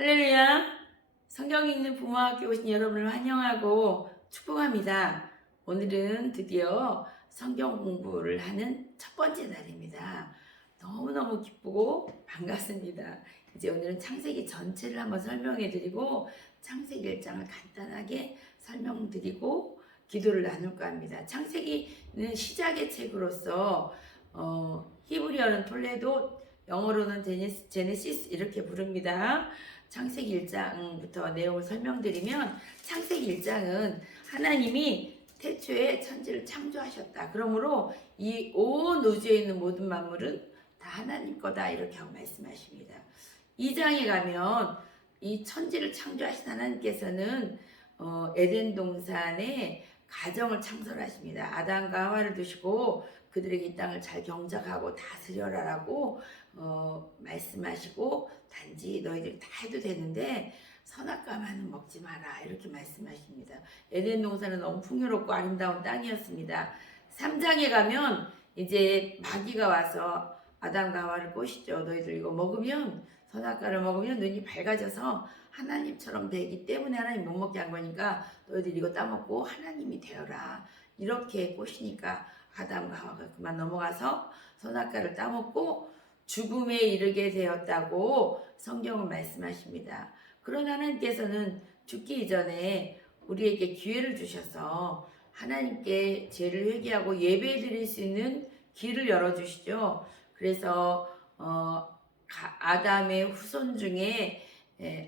할렐루야! 성경 읽는 부모학교 오신 여러분을 환영하고 축복합니다. 오늘은 드디어 성경 공부를 하는 첫 번째 날입니다. 너무너무 기쁘고 반갑습니다. 이제 오늘은 창세기 전체를 한번 설명해 드리고 창세기 1장을 간단하게 설명드리고 기도를 나눌까 합니다. 창세기는 시작의 책으로서 히브리어는 톨레도, 영어로는 제네시스 이렇게 부릅니다. 창세기 1장부터 내용을 설명드리면 창세기 1장은 하나님이 태초에 천지를 창조하셨다. 그러므로 이 온 우주에 있는 모든 만물은 다 하나님 거다 이렇게 하고 말씀하십니다. 2장에 가면 이 천지를 창조하신 하나님께서는 에덴 동산에 가정을 창설하십니다. 아담과 하와를 두시고 그들에게 이 땅을 잘 경작하고 다스려라라고 말씀하시고 단지 너희들이 다 해도 되는데 선악과만은 먹지 마라 이렇게 말씀하십니다. 에덴 동산은 너무 풍요롭고 아름다운 땅이었습니다. 3장에 가면 이제 마귀가 와서 아담과 하와를 꼬시죠. 너희들 이거 먹으면 선악과를 먹으면 눈이 밝아져서 하나님처럼 되기 때문에 하나님 못 먹게 한 거니까 너희들 이거 따먹고 하나님이 되어라 이렇게 꼬시니까 아담과 하와가 그만 넘어가서 선악과를 따먹고 죽음에 이르게 되었다고 성경은 말씀하십니다. 그러나 하나님께서는 죽기 이전에 우리에게 기회를 주셔서 하나님께 죄를 회개하고 예배드릴 수 있는 길을 열어주시죠. 그래서 아담의 후손 중에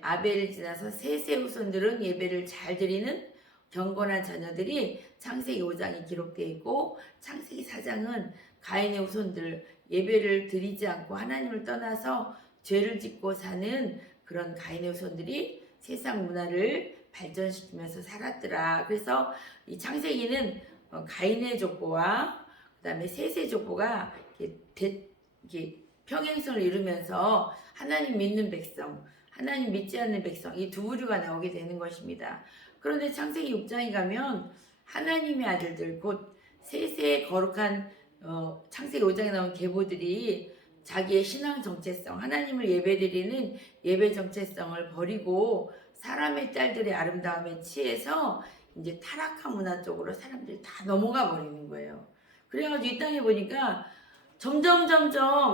아벨을 지나서 셋의 후손들은 예배를 잘 드리는 경건한 자녀들이 창세기 5장에 기록되어 있고 창세기 4장은 가인의 후손들 예배를 드리지 않고 하나님을 떠나서 죄를 짓고 사는 그런 가인의 후손들이 세상 문화를 발전시키면서 살았더라. 그래서 이 창세기는 가인의 족보와 그 다음에 셋의 족보가 이렇게 평행선을 이루면서 하나님 믿는 백성, 하나님 믿지 않는 백성 이 두 부류가 나오게 되는 것입니다. 그런데 창세기 6장에 가면 하나님의 아들들 곧 셋의 거룩한 창세기 5장에 나온 계보들이 자기의 신앙 정체성, 하나님을 예배드리는 예배 정체성을 버리고 사람의 딸들의 아름다움에 취해서 이제 타락한 문화 쪽으로 사람들이 다 넘어가 버리는 거예요. 그래가지고 이 땅에 보니까 점점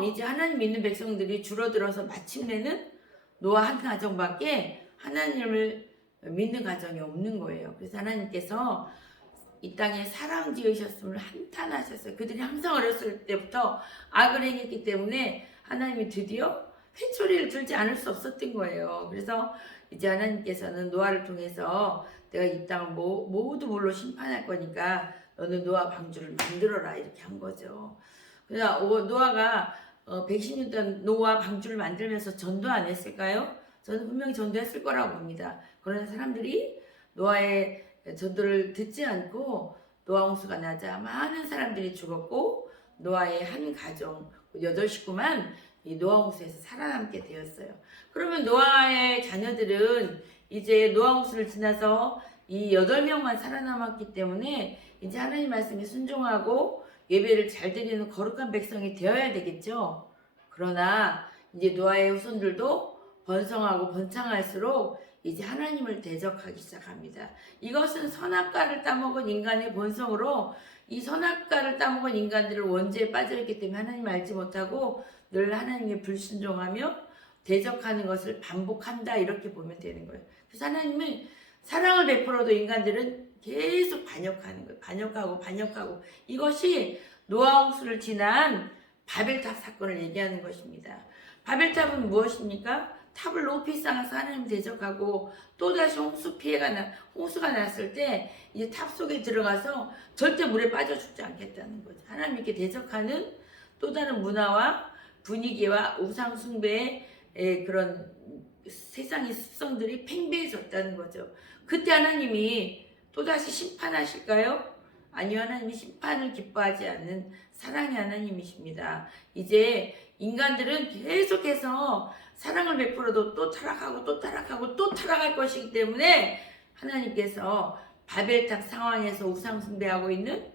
이제 하나님 믿는 백성들이 줄어들어서 마침내는 노아 한 가정밖에 하나님을 믿는 가정이 없는 거예요. 그래서 하나님께서 이 땅에 사람 지으셨음을 한탄하셨어요. 그들이 항상 어렸을 때부터 악을 행했기 때문에 하나님이 드디어 회초리를 들지 않을 수 없었던 거예요. 그래서 이제 하나님께서는 노아를 통해서 내가 이 땅을 모두 물로 심판할 거니까 너는 노아 방주를 만들어라 이렇게 한 거죠. 그래서 노아가 110년 동안 노아 방주를 만들면서 전도 안 했을까요? 저는 분명히 전도했을 거라고 봅니다. 그러나 사람들이 노아의 전도를 듣지 않고 노아 홍수가 나자 많은 사람들이 죽었고 노아의 한 가정 8식구만 이 노아 홍수에서 살아남게 되었어요. 그러면 노아의 자녀들은 이제 노아 홍수를 지나서 이 8명만 살아남았기 때문에 이제 하나님 말씀에 순종하고 예배를 잘 드리는 거룩한 백성이 되어야 되겠죠. 그러나 이제 노아의 후손들도 번성하고 번창할수록 이제 하나님을 대적하기 시작합니다. 이것은 선악과를 따먹은 인간의 본성으로 이 선악과를 따먹은 인간들을 원죄에 빠져있기 때문에 하나님을 알지 못하고 늘 하나님께 불순종하며 대적하는 것을 반복한다 이렇게 보면 되는 거예요. 그래서 하나님은 사랑을 베풀어도 인간들은 계속 반역하는 거예요. 반역하고 이것이 노아 홍수를 지난 바벨탑 사건을 얘기하는 것입니다. 바벨탑은 무엇입니까? 탑을 높이 쌓아서 하나님 대적하고 또다시 홍수가 났을 때 이제 탑 속에 들어가서 절대 물에 빠져 죽지 않겠다는 거죠. 하나님께 대적하는 또 다른 문화와 분위기와 우상 숭배의 그런 세상의 습성들이 팽배해졌다는 거죠. 그때 하나님이 또다시 심판하실까요? 아니요, 하나님이 심판을 기뻐하지 않는 사랑의 하나님이십니다. 이제 인간들은 계속해서 사랑을 베풀어도 또 타락할 것이기 때문에 하나님께서 바벨탑 상황에서 우상 숭배하고 있는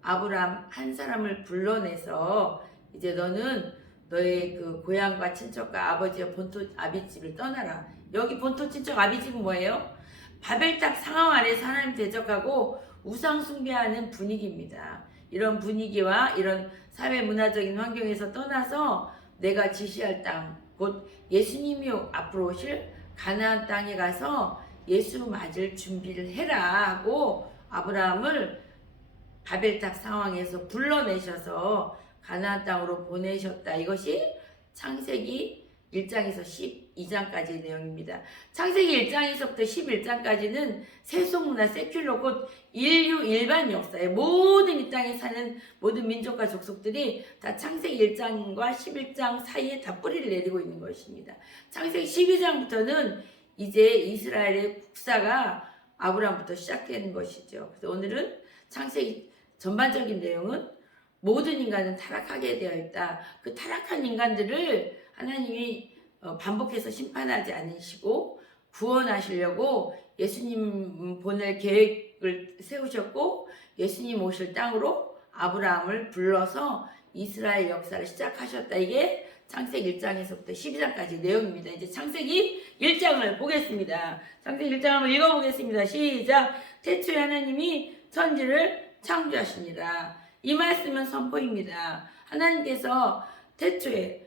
아브라함 한 사람을 불러내서 이제 너는 너의 그 고향과 친척과 아버지와 본토 아비집을 떠나라. 여기 본토 친척 아비집은 뭐예요? 바벨탑 상황 아래서 하나님 대적하고 우상 숭배하는 분위기입니다. 이런 분위기와 이런 사회 문화적인 환경에서 떠나서 내가 지시할 땅, 곧 예수님이 앞으로 오실 가나안 땅에 가서 예수 맞을 준비를 해라 하고 아브라함을 바벨탑 상황에서 불러내셔서 가나안 땅으로 보내셨다. 이것이 창세기 1장에서 12장까지의 내용입니다. 창세기 1장에서부터 11장까지는 세속문화, 세큘러, 곧 인류 일반 역사의 모든 이 땅에 사는 모든 민족과 족속들이 다 창세기 1장과 11장 사이에 다 뿌리를 내리고 있는 것입니다. 창세기 12장부터는 이제 이스라엘의 국사가 아브라함부터 시작되는 것이죠. 그래서 오늘은 창세기 전반적인 내용은 모든 인간은 타락하게 되어 있다. 그 타락한 인간들을 하나님이 반복해서 심판하지 않으시고 구원하시려고 예수님 보낼 계획을 세우셨고 예수님 오실 땅으로 아브라함을 불러서 이스라엘 역사를 시작하셨다. 이게 창세기 1장에서부터 12장까지 내용입니다. 이제 창세기 1장을 보겠습니다. 창세기 1장 한번 읽어보겠습니다. 시작! 태초에 하나님이 천지를 창조하시니라. 이 말씀은 선포입니다. 하나님께서 태초에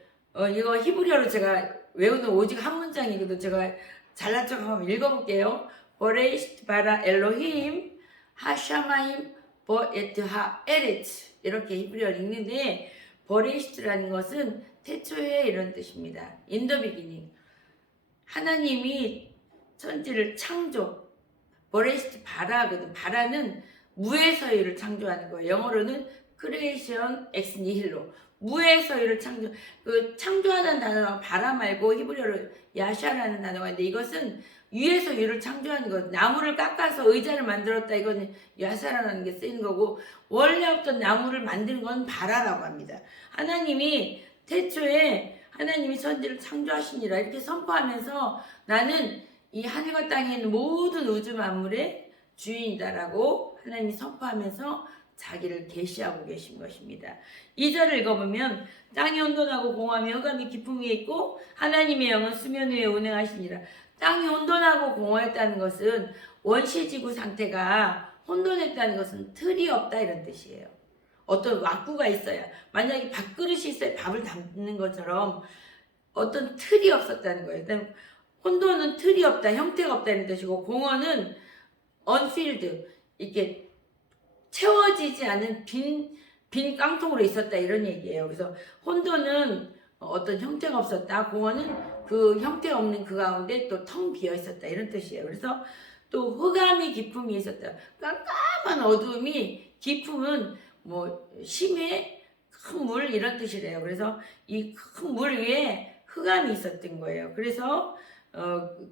이거 히브리어로 제가 외우는 오직 한 문장이거든요. 제가 잘난 척 한번 읽어볼게요. 버레이시트 바라 엘로힘 하샤마임 버에트 하에레츠 이렇게 히브리어를 읽는데 버레이시트라는 것은 태초에 이런 뜻입니다. In the beginning. 하나님이 천지를 창조 버레이시트 바라거든. 바라는 무에서유를 창조하는 거예요. 영어로는 creation ex nihilo. 무에서유를 창조. 그 창조하는 단어가 바라 말고 히브리어로 야샤라는 단어가 있는데 이것은 유에서 유를 창조하는 것. 나무를 깎아서 의자를 만들었다. 이건 야샤라는 게 쓰이는 거고 원래 없던 나무를 만드는 건 바라라고 합니다. 하나님이 태초에 하나님이 천지를 창조하시니라 이렇게 선포하면서 나는 이 하늘과 땅에 있는 모든 우주 만물의 주인이다라고 하나님이 선포하면서 자기를 계시하고 계신 것입니다. 2절을 읽어보면 땅이 혼돈하고 공허하며 흑암이 깊음 위에 있고 하나님의 영은 수면 위에 운행하시니라. 땅이 혼돈하고 공허했다는 것은 원시지구 상태가 혼돈했다는 것은 틀이 없다 이런 뜻이에요. 어떤 왁구가 있어야 만약에 밥그릇이 있어야 밥을 담는 것처럼 어떤 틀이 없었다는 거예요. 혼돈은 틀이 없다, 형태가 없다는 뜻이고 공허는 unfilled 이렇게 채워지지 않은 빈 깡통으로 있었다 이런 얘기예요. 그래서 혼돈은 어떤 형태가 없었다. 공허는 그 형태 없는 그 가운데 또 텅 비어 있었다 이런 뜻이에요. 그래서 또 흑암이 깊음이 있었다. 깜깜한 어둠이 깊음은 뭐 심해 큰 물 이런 뜻이래요. 그래서 이 큰 물 위에 흑암이 있었던 거예요. 그래서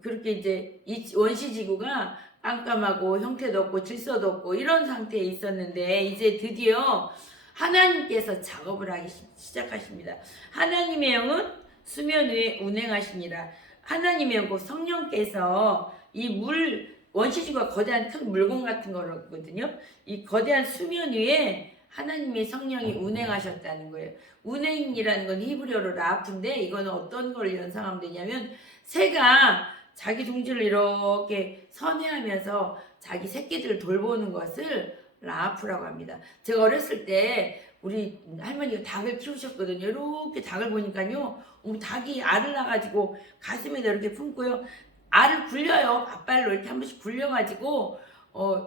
그렇게 이제 이 원시지구가 깜깜하고 형태도 없고 질서도 없고 이런 상태에 있었는데 이제 드디어 하나님께서 작업을 하기 시작하십니다. 하나님의 영은 수면 위에 운행하시니라. 하나님의 영, 성령께서 이 물 원시지구가 거대한 큰 물공 같은 거거든요. 이 거대한 수면 위에 하나님의 성령이 운행하셨다는 거예요. 운행이라는 건 히브리어로 라프인데 이거는 어떤 걸 연상하면 되냐면 새가 자기 둥지를 이렇게 선회하면서 자기 새끼들을 돌보는 것을 라프라고 합니다. 제가 어렸을 때 우리 할머니가 닭을 키우셨거든요. 이렇게 닭을 보니까요. 닭이 알을 낳아가지고 가슴에다 이렇게 품고요. 알을 굴려요. 앞발로 이렇게 한 번씩 굴려가지고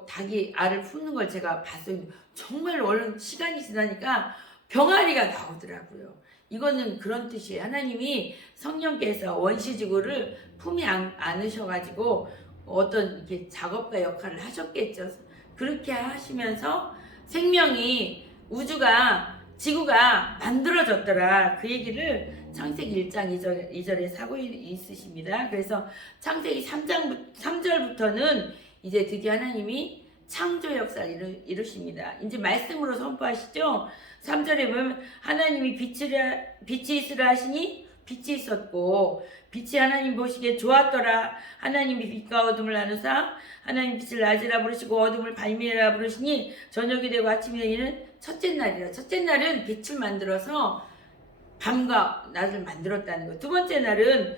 닭이 알을 품는 걸 제가 봤어요. 정말 얼른 시간이 지나니까 병아리가 나오더라고요. 이거는 그런 뜻이에요. 하나님이 성령께서 원시지구를 품에 안으셔가지고 어떤 이렇게 작업가 역할을 하셨겠죠. 그렇게 하시면서 생명이 우주가 지구가 만들어졌더라. 그 얘기를 창세기 1장 2절에 사고 있으십니다. 그래서 창세기 3절부터는 이제 드디어 하나님이 창조 역사를 이루십니다. 이제 말씀으로 선포하시죠. 3절에 보면 하나님이 빛이 있으라 하시니 빛이 있었고 빛이 하나님 보시기에 좋았더라. 하나님이 빛과 어둠을 나누사 하나님 빛을 낮이라 부르시고 어둠을 밤이라 부르시니 저녁이 되고 아침이 되는 첫째 날이라. 첫째 날은 빛을 만들어서 밤과 낮을 만들었다는 거. 두 번째 날은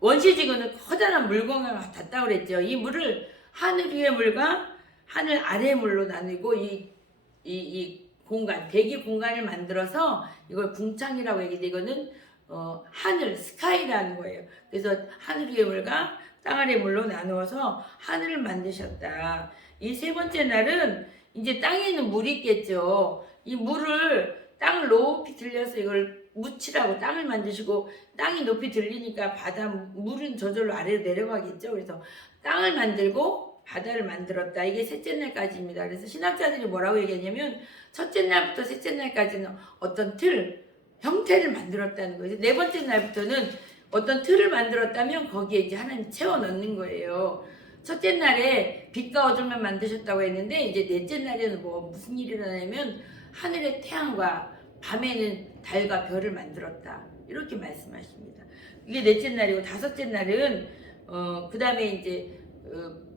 원시지구는 커다란 물공간을 닿다고 그랬죠. 이 물을 하늘 위의 물과 하늘 아래의 물로 나누고 이 공간, 대기 공간을 만들어서 이걸 궁창이라고 얘기해. 이거는 하늘, 스카이라는 거예요. 그래서 하늘 위의 물과 땅 아래의 물로 나누어서 하늘을 만드셨다. 이 세 번째 날은 이제 땅에 있는 물이 있겠죠. 이 물을 땅을 높이 들려서 이걸 묻히라고 땅을 만드시고, 땅이 높이 들리니까 바다 물은 저절로 아래로 내려가겠죠. 그래서 땅을 만들고 바다를 만들었다. 이게 셋째 날까지입니다. 그래서 신학자들이 뭐라고 얘기하냐면 첫째 날부터 셋째 날까지는 어떤 틀, 형태를 만들었다는 거죠. 네 번째 날부터는 어떤 틀을 만들었다면 거기에 이제 하나님 채워 넣는 거예요. 첫째 날에 빛과 어둠을 만드셨다고 했는데, 이제 넷째 날에는 무슨 일이 일어나냐면 하늘의 태양과 밤에는 달과 별을 만들었다. 이렇게 말씀하십니다. 이게 넷째 날이고, 다섯째 날은 그 다음에 이제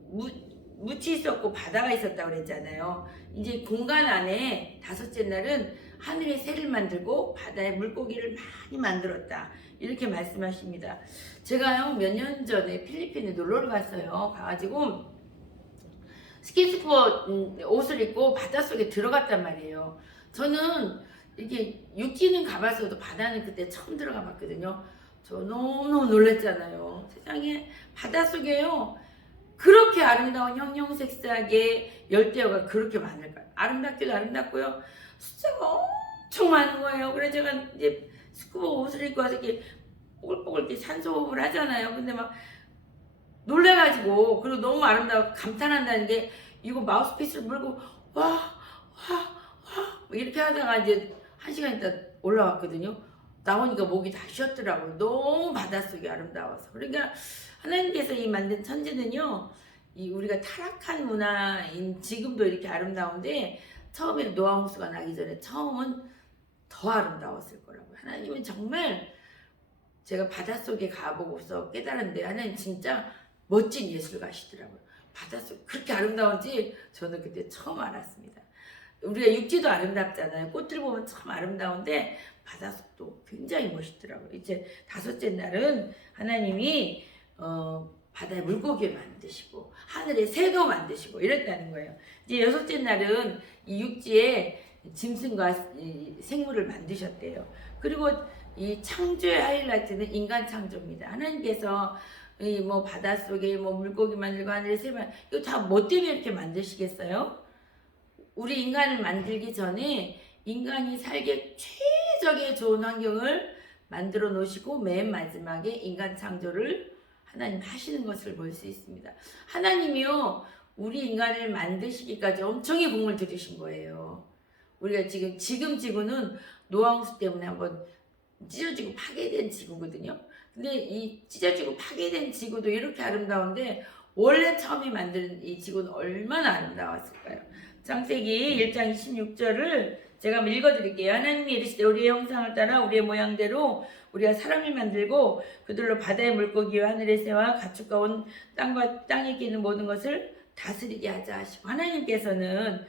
묻이 있었고 바다가 있었다고 그랬잖아요. 이제 공간 안에 다섯째 날은 하늘의 새를 만들고 바다에 물고기를 많이 만들었다. 이렇게 말씀하십니다. 제가요, 몇 년 전에 필리핀에 놀러를 갔어요. 가가지고 스킨스쿠버 옷을 입고 바닷속에 들어갔단 말이에요. 저는 이렇게 육지는 가봤어도 바다는 그때 처음 들어가 봤거든요. 저 너무너무 놀랐잖아요. 세상에 바닷속에요, 그렇게 아름다운 형형색색의 열대어가 그렇게 많을까요? 아름답기도 아름답고요, 숫자가 엄청 많은 거예요. 그래서 제가 이제 스쿠버 옷을 입고 와서 이렇게 뽀글뽀글 이렇게 산소호흡을 하잖아요. 근데 막 놀래가지고, 그리고 너무 아름다워 감탄한다는 게, 이거 마우스피스를 물고 와 이렇게 하다가 이제 1시간 있다 올라왔거든요. 나오니까 목이 다 쉬었더라고요. 너무 바닷속이 아름다워서. 그러니까 하나님께서 이 만든 천지는요, 이 우리가 타락한 문화인 지금도 이렇게 아름다운데, 처음에 노아 홍수가 나기 전에 처음은 더 아름다웠을 거라고요. 하나님은 정말, 제가 바닷속에 가보고서 깨달았는데 하나님 진짜 멋진 예술가시더라고요. 바닷속 그렇게 아름다운지 저는 그때 처음 알았습니다. 우리가 육지도 아름답잖아요. 꽃들 보면 참 아름다운데 바닷속도 굉장히 멋있더라고요. 이제 다섯째 날은 하나님이 바다에 물고기를 만드시고 하늘에 새도 만드시고 이랬다는 거예요. 이제 여섯째 날은 이 육지에 짐승과 생물을 만드셨대요. 그리고 이 창조의 하이라이트는 인간 창조입니다. 하나님께서 이 바닷속에 물고기 만들고 하늘에 새 이거 다 뭐 때문에 이렇게 만드시겠어요? 우리 인간을 만들기 전에 인간이 살기 최적의 좋은 환경을 만들어 놓으시고 맨 마지막에 인간 창조를 하나님 하시는 것을 볼 수 있습니다. 하나님이요, 우리 인간을 만드시기까지 엄청의 공을 들이신 거예요. 우리가 지금 지구는 노아홍수 때문에 한번 찢어지고 파괴된 지구거든요. 근데 이 찢어지고 파괴된 지구도 이렇게 아름다운데, 원래 처음에 만든 이 지구는 얼마나 아름다웠을까요? 창세기 1장 26절을 제가 한번 읽어드릴게요. 하나님이 이르시되 우리의 형상을 따라 우리의 모양대로 우리가 사람을 만들고 그들로 바다의 물고기와 하늘의 새와 가축과 온 땅과 땅에 끼는 모든 것을 다스리게 하자 하시고, 하나님께서는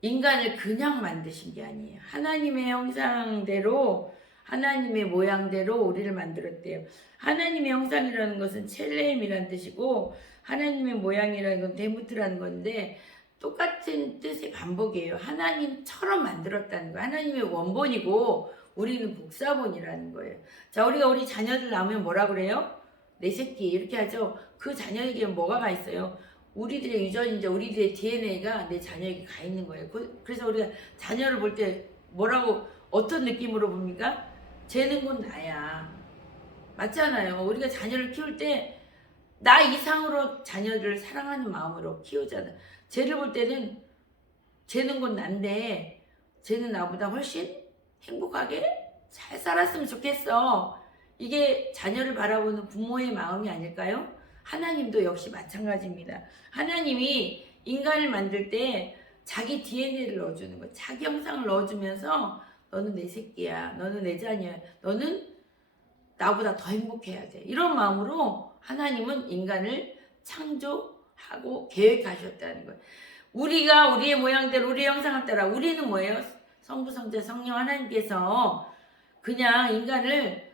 인간을 그냥 만드신 게 아니에요. 하나님의 형상대로, 하나님의 모양대로 우리를 만들었대요. 하나님의 형상이라는 것은 첼레임이라는 뜻이고, 하나님의 모양이라는 건 데무트라는 건데, 똑같은 뜻의 반복이에요. 하나님처럼 만들었다는 거예요. 하나님의 원본이고 우리는 복사본이라는 거예요. 자, 우리가 우리 자녀들 낳으면 뭐라 그래요? 내 새끼 이렇게 하죠. 그 자녀에게 뭐가 가 있어요? 우리들의 유전이죠. 우리들의 DNA가 내 자녀에게 가 있는 거예요. 그래서 우리가 자녀를 볼 때 뭐라고, 어떤 느낌으로 봅니까? 쟤는 곧 나야. 맞잖아요. 우리가 자녀를 키울 때 나 이상으로 자녀를 사랑하는 마음으로 키우잖아요. 쟤를 볼 때는 쟤는 곧 난데 쟤는 나보다 훨씬 행복하게 잘 살았으면 좋겠어. 이게 자녀를 바라보는 부모의 마음이 아닐까요? 하나님도 역시 마찬가지입니다. 하나님이 인간을 만들 때 자기 DNA를 넣어주는 거예요. 자기 형상을 넣어주면서 너는 내 새끼야, 너는 내 자녀야, 너는 나보다 더 행복해야 돼. 이런 마음으로 하나님은 인간을 창조하고 계획하셨다는 거예요. 우리가 우리의 모양대로 우리의 형상을 따라, 우리는 뭐예요? 성부, 성자, 성령 하나님께서 그냥 인간을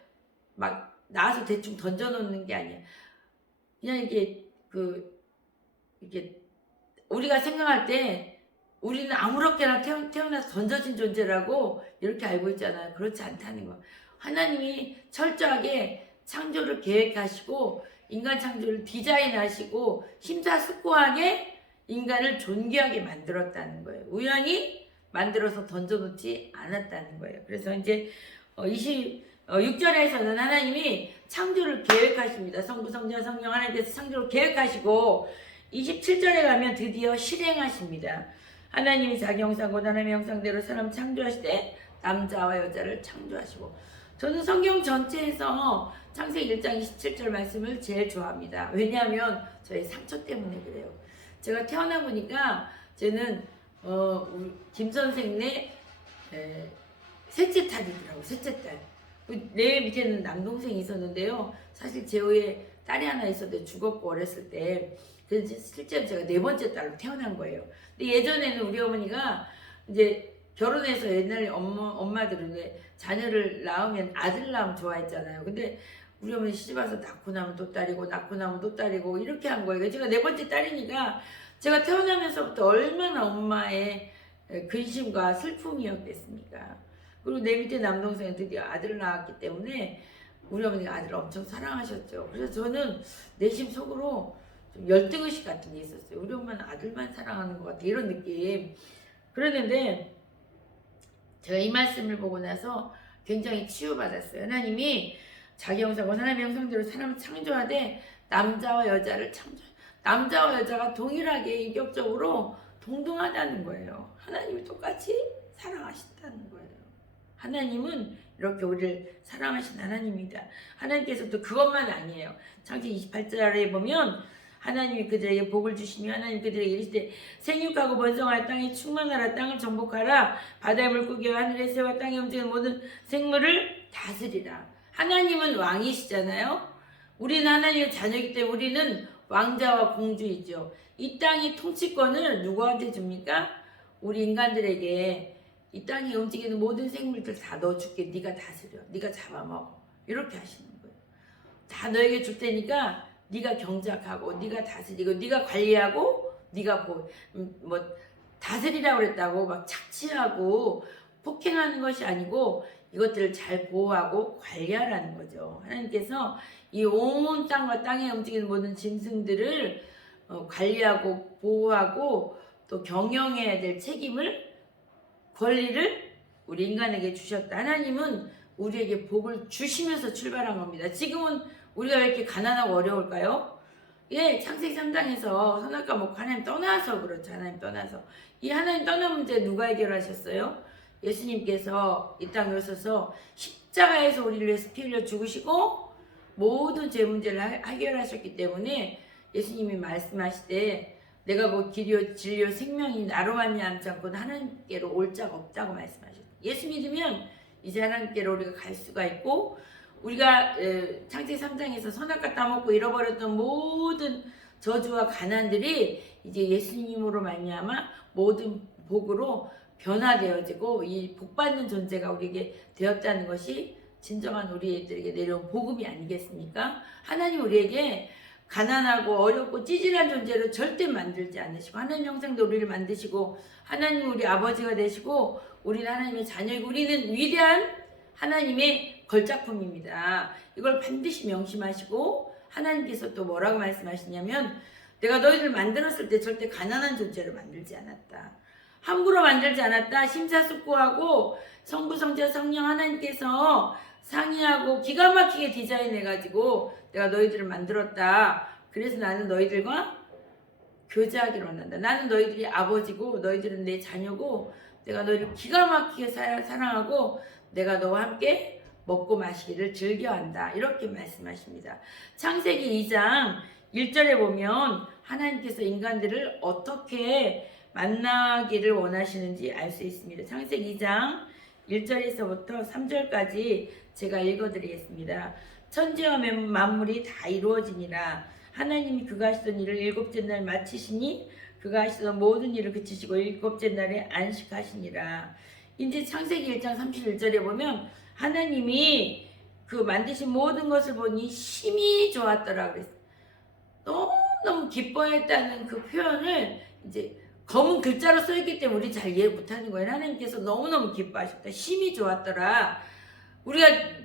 막 나와서 대충 던져놓는 게 아니에요. 그냥 이게 우리가 생각할 때 우리는 아무렇게나 태어나서 던져진 존재라고 이렇게 알고 있잖아요. 그렇지 않다는 거. 하나님이 철저하게 창조를 계획하시고 인간 창조를 디자인하시고 심사숙고하게 인간을 존귀하게 만들었다는 거예요. 우연히 만들어서 던져놓지 않았다는 거예요. 그래서 이제 26절에서는 하나님이 창조를 계획하십니다. 성부, 성자, 성령 하나님께서 창조를 계획하시고 27절에 가면 드디어 실행하십니다. 하나님이 자기 형상 곧 하나님의 형상대로 사람 창조하실 때 남자와 여자를 창조하시고, 저는 성경 전체에서 창세기 1장 27절 말씀을 제일 좋아합니다. 왜냐하면 저의 상처 때문에 그래요. 제가 태어나 보니까 저는 김 선생네 셋째 딸이더라고요. 셋째 딸. 내 밑에는 남동생이 있었는데요. 사실 제호에 딸이 하나 있었는데 죽었고 어렸을 때, 그래서 실제로 제가 네 번째 딸로 태어난 거예요. 근데 예전에는 우리 어머니가 이제 결혼해서 옛날에 엄마들은 왜 자녀를 낳으면 아들 낳으면 좋아했잖아요. 근데 우리 어머니 시집와서 낳고 나면 또 딸이고 낳고 나면 또 딸이고 이렇게 한 거예요. 제가 네 번째 딸이니까 제가 태어나면서부터 얼마나 엄마의 근심과 슬픔이었겠습니까. 그리고 내 밑에 남동생은 드디어 아들을 낳았기 때문에 우리 어머니가 아들을 엄청 사랑하셨죠. 그래서 저는 내심 속으로 좀 열등의식 같은 게 있었어요. 우리 엄마는 아들만 사랑하는 것 같아, 이런 느낌. 그랬는데 제가 이 말씀을 보고 나서 굉장히 치유받았어요. 하나님이 자기 형상과 하나님의 형상대로 사람을 창조하되 남자와 여자를 남자와 여자가 동일하게 인격적으로 동등하다는 거예요. 하나님이 똑같이 사랑하신다는 거예요. 하나님은 이렇게 우리를 사랑하신 하나님입니다. 하나님께서 또 그것만 아니에요. 창세기 28절에 보면 하나님이 그들에게 복을 주시며 하나님 그들에게 이르시되 생육하고 번성하여 땅에 충만하라. 땅을 정복하라. 바다의 물고기와 하늘의 새와 땅에 움직이는 모든 생물을 다스리라. 하나님은 왕이시잖아요. 우리는 하나님의 자녀이기 때문에 우리는 왕자와 공주이죠. 이 땅의 통치권을 누구한테 줍니까? 우리 인간들에게. 이 땅에 움직이는 모든 생물들 다 넣어줄게. 네가 다스려. 네가 잡아먹어. 이렇게 하시는 거예요. 다 너에게 줄 테니까 네가 경작하고 네가 다스리고 네가 관리하고 네가 다스리라고 그랬다고 막 착취하고 폭행하는 것이 아니고 이것들을 잘 보호하고 관리하라는 거죠. 하나님께서 이 온 땅과 땅에 움직이는 모든 짐승들을 관리하고 보호하고 또 경영해야 될 책임을, 권리를 우리 인간에게 주셨다. 하나님은 우리에게 복을 주시면서 출발한 겁니다. 지금은 우리가 왜 이렇게 가난하고 어려울까요? 예, 창세기 3장에서 선악과 먹고 하나님 떠나서 그렇죠. 하나님 떠나서. 이 하나님 떠난 문제 누가 해결하셨어요? 예수님께서 이 땅에 오셔서 십자가에서 우리를 위해서 피 흘려 죽으시고 모든 죄 문제를 해결하셨기 때문에 예수님이 말씀하시되 내가 곧 길이요 진리요 생명이 나로 말미암지 않고는 하나님께로 올 자가 없다고 말씀하셨어요. 예수 믿으면 이제 하나님께로 우리가 갈 수가 있고, 우리가 창세기 3장에서 선악과 따먹고 잃어버렸던 모든 저주와 가난들이 이제 예수님으로 말미암아 모든 복으로 변화되어지고 이 복받는 존재가 우리에게 되었다는 것이 진정한 우리들에게 내려온 복음이 아니겠습니까? 하나님 우리에게 가난하고 어렵고 찌질한 존재로 절대 만들지 않으시고 하나님 형상도 우리를 만드시고 하나님 우리 아버지가 되시고 우리는 하나님의 자녀이고 우리는 위대한 하나님의 걸작품입니다. 이걸 반드시 명심하시고, 하나님께서 또 뭐라고 말씀하시냐면 내가 너희를 만들었을 때 절대 가난한 존재로 만들지 않았다. 함부로 만들지 않았다. 심사숙고하고 성부 성자 성령 하나님께서 상의하고 기가 막히게 디자인해가지고 내가 너희들을 만들었다. 그래서 나는 너희들과 교제하기로 한다. 나는 너희들이 아버지고 너희들은 내 자녀고 내가 너희를 기가 막히게 사랑하고 내가 너와 함께 먹고 마시기를 즐겨한다. 이렇게 말씀하십니다. 창세기 2장 1절에 보면 하나님께서 인간들을 어떻게 만나기를 원하시는지 알 수 있습니다. 창세기 2장 1절에서부터 3절까지 제가 읽어드리겠습니다. 천지와 만물이 다 이루어지니라. 하나님이 그가 하시던 일을 일곱째 날 마치시니 그가 하시던 모든 일을 그치시고 일곱째 날에 안식하시니라. 이제 창세기 1장 31절에 보면 하나님이 그 만드신 모든 것을 보니 심히 좋았더라 그랬어요. 너무너무 기뻐했다는 그 표현을 이제 검은 글자로 써있기 때문에 우리 잘 이해 못하는 거예요. 하나님께서 너무너무 기뻐하셨다. 심히 좋았더라.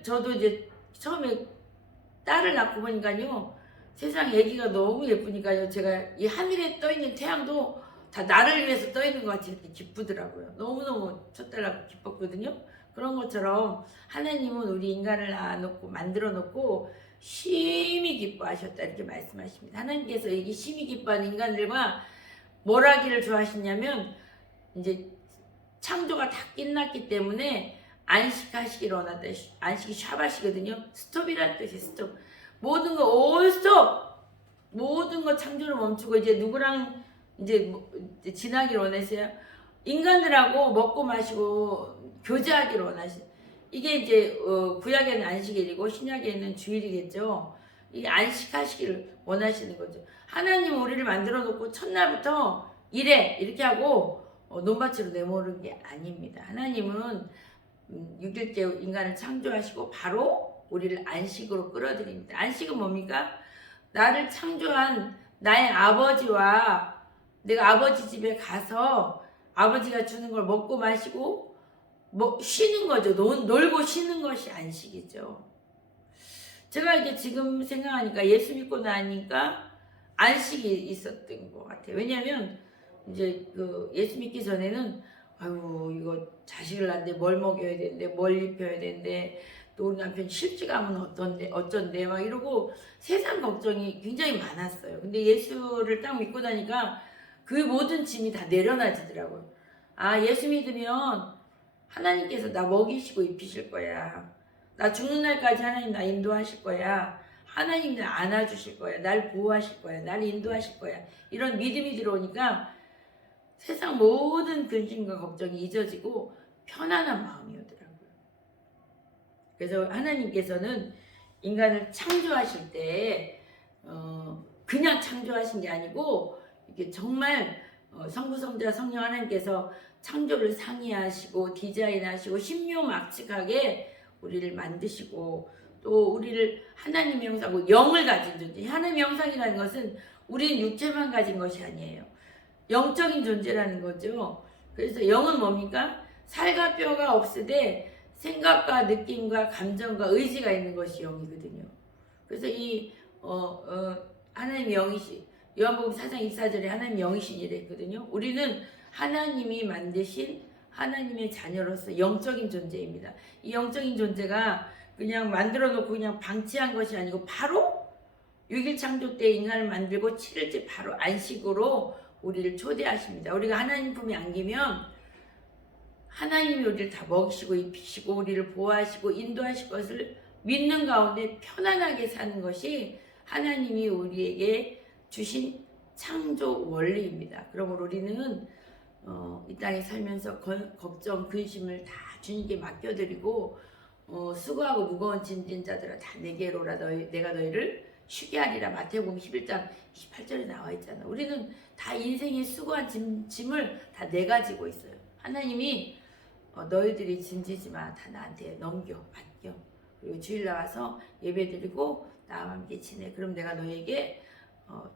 저도 이제 처음에 딸을 낳고 보니까요, 세상 애기가 너무 예쁘니까요, 제가 이 하늘에 떠있는 태양도 다 나를 위해서 떠있는 것 같이 이렇게 기쁘더라고요. 너무너무 첫 딸 낳고 기뻤거든요. 그런 것처럼 하나님은 우리 인간을 낳아놓고 만들어 놓고 심히 기뻐하셨다 이렇게 말씀하십니다. 하나님께서 이 심히 기뻐하는 인간들과 뭘 하기를 좋아하시냐면, 이제 창조가 다 끝났기 때문에 안식하시기를 원한다. 안식이 샤바시거든요. 스톱이라는 뜻이 스톱. 모든 거 올 스톱. 모든 거 창조를 멈추고 이제 누구랑 이제 지나기를 원하세요. 인간들하고 먹고 마시고 교제하기를 원하시. 이게 이제 구약에는 안식일이고 신약에는 주일이겠죠. 이 안식하시기를 원하시는 거죠. 하나님은 우리를 만들어 놓고 첫날부터 이래 이렇게 하고 논밭으로 내모는 게 아닙니다. 하나님은 6일째 인간을 창조하시고 바로 우리를 안식으로 끌어들입니다. 안식은 뭡니까? 나를 창조한 나의 아버지와 내가 아버지 집에 가서 아버지가 주는 걸 먹고 마시고 쉬는 거죠. 놀고 쉬는 것이 안식이죠. 제가 이게 지금 생각하니까 예수 믿고 나니까 안식이 있었던 것 같아요. 왜냐하면 이제 그 예수 믿기 전에는 아유 이거 자식을 낳는데 뭘 먹여야 되는데 뭘 입혀야 되는데 또 우리 남편 실직하면 어쩐데 막 이러고 세상 걱정이 굉장히 많았어요. 근데 예수를 딱 믿고 나니까 그 모든 짐이 다 내려놔지더라고요. 아 예수 믿으면 하나님께서 나 먹이시고 입히실 거야. 나 죽는 날까지 하나님 나 인도하실 거야. 하나님 나 안아주실 거야. 날 보호하실 거야. 날 인도하실 거야. 이런 믿음이 들어오니까 세상 모든 근심과 걱정이 잊어지고 편안한 마음이 오더라고요. 그래서 하나님께서는 인간을 창조하실 때 그냥 창조하신 게 아니고 이게 정말 성부 성자 성령 하나님께서 창조를 상의하시고 디자인하시고 신묘막측하게 우리를 만드시고 또 우리를 하나님의 형상하고 영을 가진 존재. 하나님의 형상이라는 것은 우리는 육체만 가진 것이 아니에요. 영적인 존재라는 거죠. 그래서 영은 뭡니까? 살과 뼈가 없으되 생각과 느낌과 감정과 의지가 있는 것이 영이거든요. 그래서 이 하나님의 영이시 요한복음 4장 24절에 하나님 영이신이라 했거든요. 우리는 하나님이 만드신 하나님의 자녀로서 영적인 존재입니다. 이 영적인 존재가 그냥 만들어 놓고 그냥 방치한 것이 아니고 바로 6일 창조 때 인간을 만들고 7일째 바로 안식으로 우리를 초대하십니다. 우리가 하나님 품에 안기면 하나님이 우리를 다 먹이시고 입히시고 우리를 보호하시고 인도하실 것을 믿는 가운데 편안하게 사는 것이 하나님이 우리에게 주신 창조 원리입니다. 그러므로 우리는 이 땅에 살면서 걱정, 근심을 다 주님께 맡겨드리고 수고하고 무거운 짐진 자들아 다 내게로라 내가 너희를 쉬게 하리라. 마태복음 11장 28절에 나와 있잖아. 우리는 다 인생의 수고한 짐을 다 내가지고 있어요. 하나님이 너희들이 짐지지 마. 다 나한테 넘겨, 맡겨. 그리고 주일 나와서 예배드리고 나와 함께 지내. 그럼 내가 너에게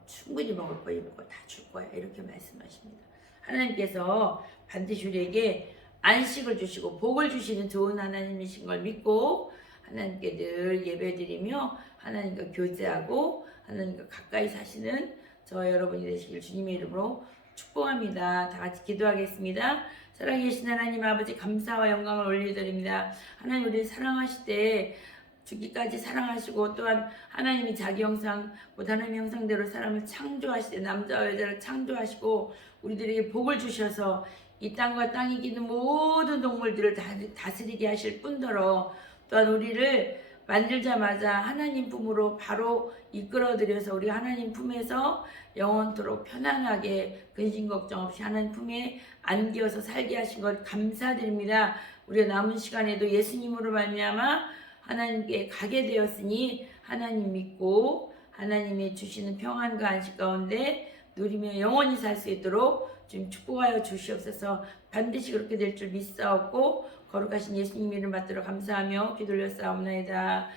충분히 먹을 거 입을 거 다 줄 거야. 이렇게 말씀하십니다. 하나님께서 반드시 우리에게 안식을 주시고 복을 주시는 좋은 하나님이신 걸 믿고 하나님께 늘 예배드리며 하나님과 교제하고 하나님과 가까이 사시는 저 여러분이 되시길 주님의 이름으로 축복합니다. 다 같이 기도하겠습니다. 살아계신 하나님 아버지 감사와 영광을 올려드립니다. 하나님 우리를 사랑하실 때 죽기까지 사랑하시고 또한 하나님이 자기 형상 곧 하나님의 형상대로 사람을 창조하실 때 남자와 여자를 창조하시고 우리들에게 복을 주셔서 이 땅과 땅이 기는 모든 동물들을 다스리게 하실 뿐더러 또한 우리를 만들자마자 하나님 품으로 바로 이끌어들여서 우리 하나님 품에서 영원토록 편안하게 근심 걱정 없이 하나님 품에 안기어서 살게 하신 것 감사드립니다. 우리가 남은 시간에도 예수님으로 말미암아 하나님께 가게 되었으니 하나님 믿고 하나님이 주시는 평안과 안식 가운데 누리며 영원히 살 수 있도록 좀 축복하여 주시옵소서. 반드시 그렇게 될 줄 믿사옵고 거룩하신 예수님 이름 받들어 감사하며 기도 올렸사옵나이다.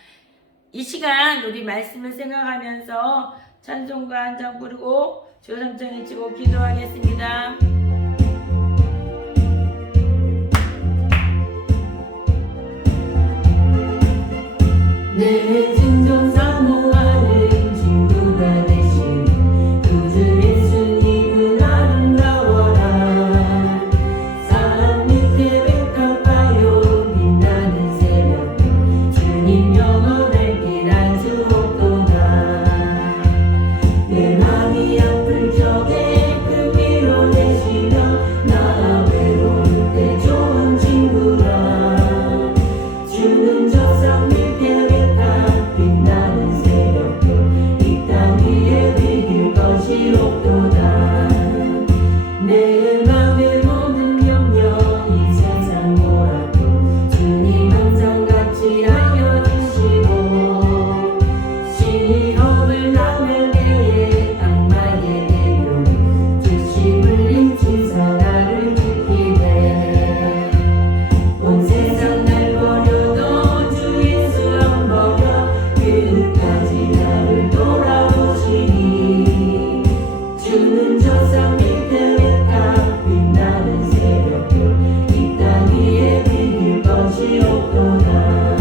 이 시간 우리 말씀을 생각하면서 찬송가 한 장 부르고 주삼창 외치고 기도하겠습니다. 내 진정 사모하는 친구가 되신 구주 예수님은 아름다워라. 산 밑에 백합화요 빛나는 새벽 주님 영원할 길 알 수 없도다. 내 맘이 아플 적에 그 위로 되시며 나 외로울 때 좋은 친구라. 주는 저 산 밑에 빛나는 새벽별 이 땅 위에 비길 것이 없도다. 내 맘의 모든 염려 이 세상 몰아도 주님 항상 같이 알려주시고 시험을 당할 때에 악마의 대교 주심을 잊지 나를 지키네. 온 세상 날 버려도 주 예수 안 버려 끝까지 나를 돌아보시니 주는 저 산 밑에 백합 빛나는 새벽별 이 땅 위에 비길 것이 없도다.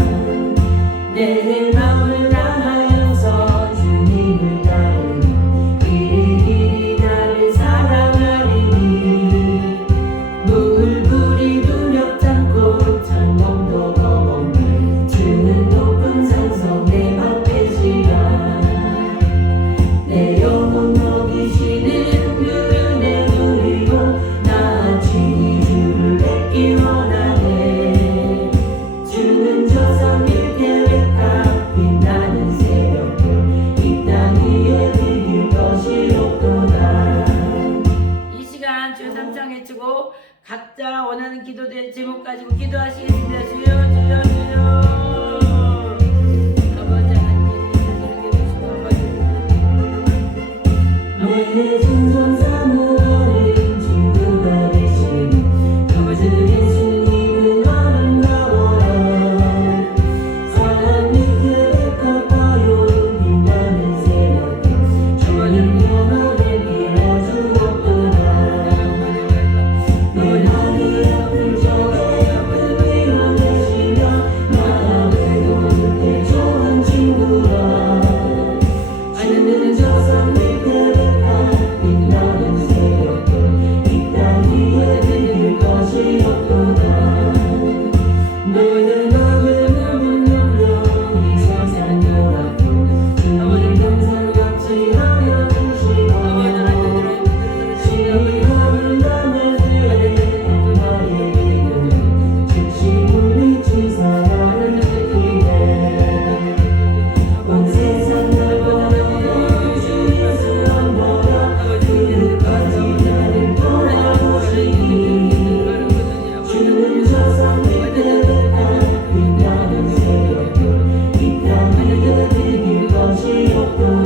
내 마음을 다하여서 주님을 따르며 길이 나를 사랑하리니 물불이 두렵지 않고 창공도 겁없네. 주는 높은 산성 내 맘 계시라. 내 영혼 먹이시는 그 은혜 누리고 나 친히 주를 뵙기 원하네. 주는 저 산 밑에 백합 빛나는 새벽별 이 땅 위에 비길 것이 없도다. 이 시간 주 삼창 외치고 각자 원하는 기도 제목 가지고 기도하시겠습니다. 주여 주여 주여. 아버지 하나님께서 내 진정 사모하는 친구가 되신 아버지 예수님은 아름다워라. 산 밑에 백합화요 빛나는 새벽별 주님 영원할 길 알 수 없도다. 내 맘이 아플 적에 그 위로 되시며 나 외로울 때 좋은 친구라. 주는 저 산 밑에 백합 빛나는 새벽별 이 땅 위에 비길 것이 없도다. 너는 악을 넘은 영영 이 세상 돌아도 주님 항상 같이 하여 주시고 시험을 당할 때에 악마의 비밀 주심을 잊지 나를 지키네. 온 세상 날 버려도 주 예수 안 버려 끝까지 나를 돌아보시니 주는 저 산 밑에 백합 빛나는 새벽별 이 땅 위에 비길 것이 없도다.